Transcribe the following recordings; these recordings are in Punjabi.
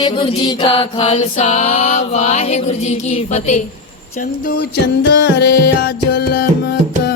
ਵਾਹਿਗੁਰੂ ਜੀ ਕਾ ਖਾਲਸਾ ਵਾਹਿਗੁਰੂ ਜੀ ਕੀ ਫਤਿਹ। ਚੰਦੂ ਚੰਦਰ ਆ ਜ਼ੁਲਮ ਕਰ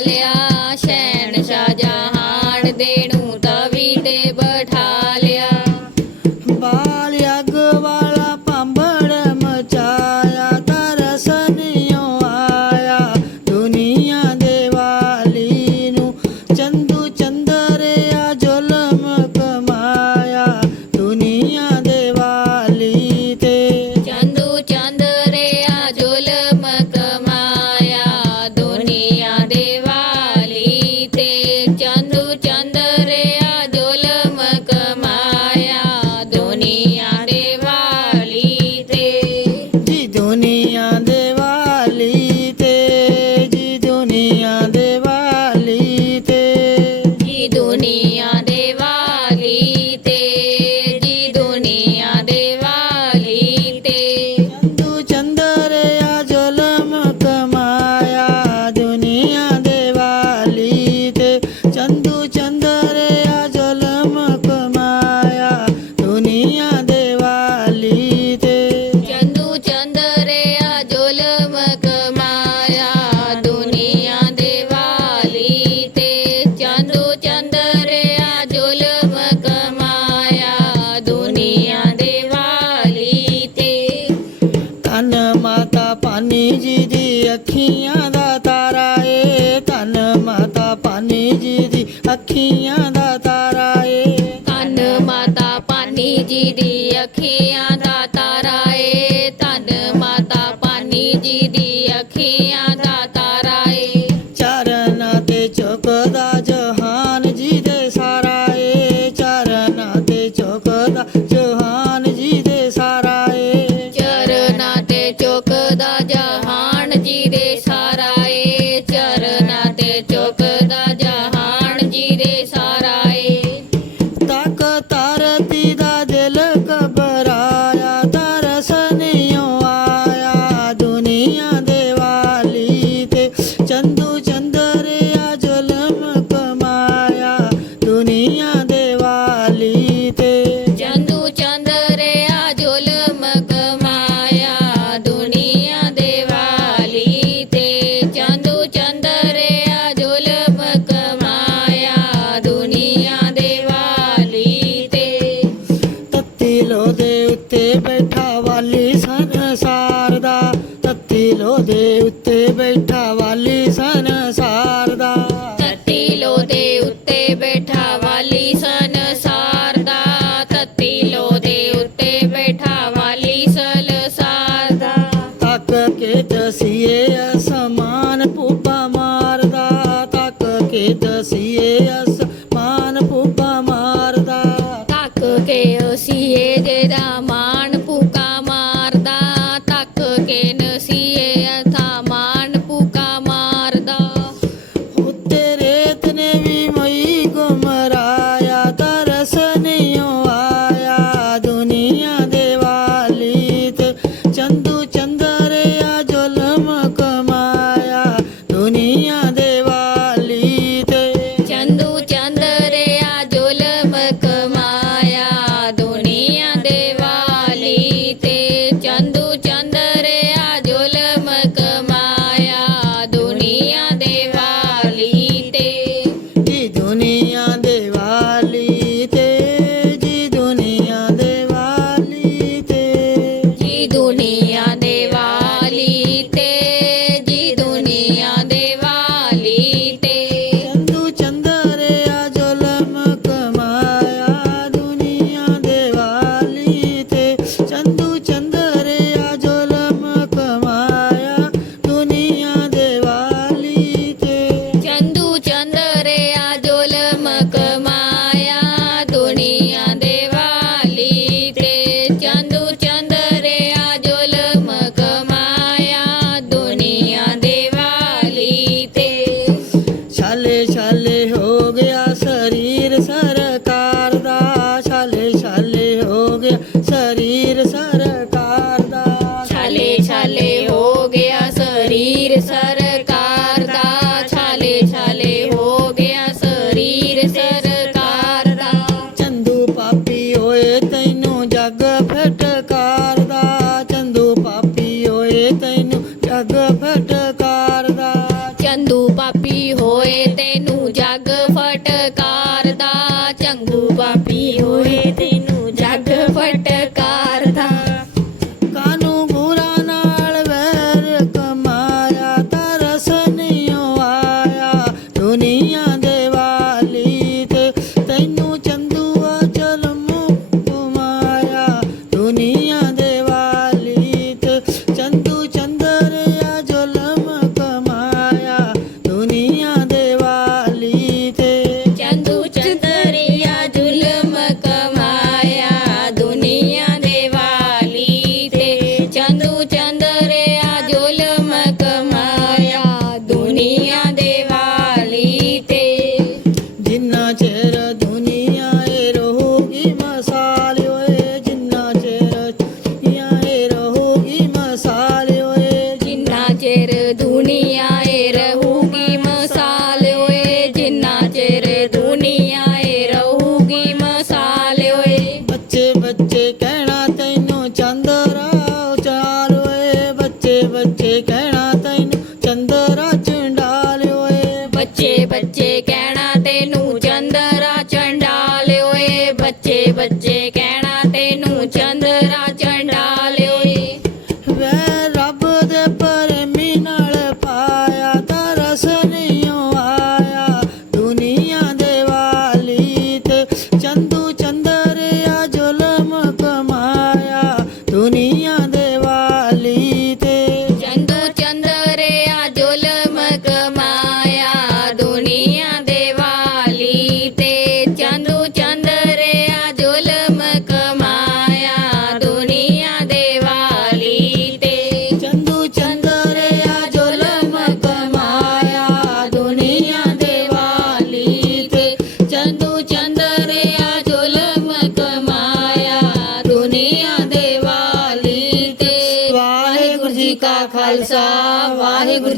来了。ਅੱਖੀਆਂ ਦਾ ਤਾਰਾ ਏ, ਧੰਨ ਮਾਤਾ ਪਾਨੀ ਜੀ ਦੀ। ਅੱਖੀਆਂ ਦਾ ਤਾਰਾ ਏ। ਧੰਨ ਮਾਤਾ ਪਾਨੀ ਜੀ ਦੀ ਅੱਖੀਆਂ ਦਾ ਤਾਰਾ ਏ। Dios.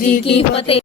ਜੀ ਕੀ ਫਤਿਹ।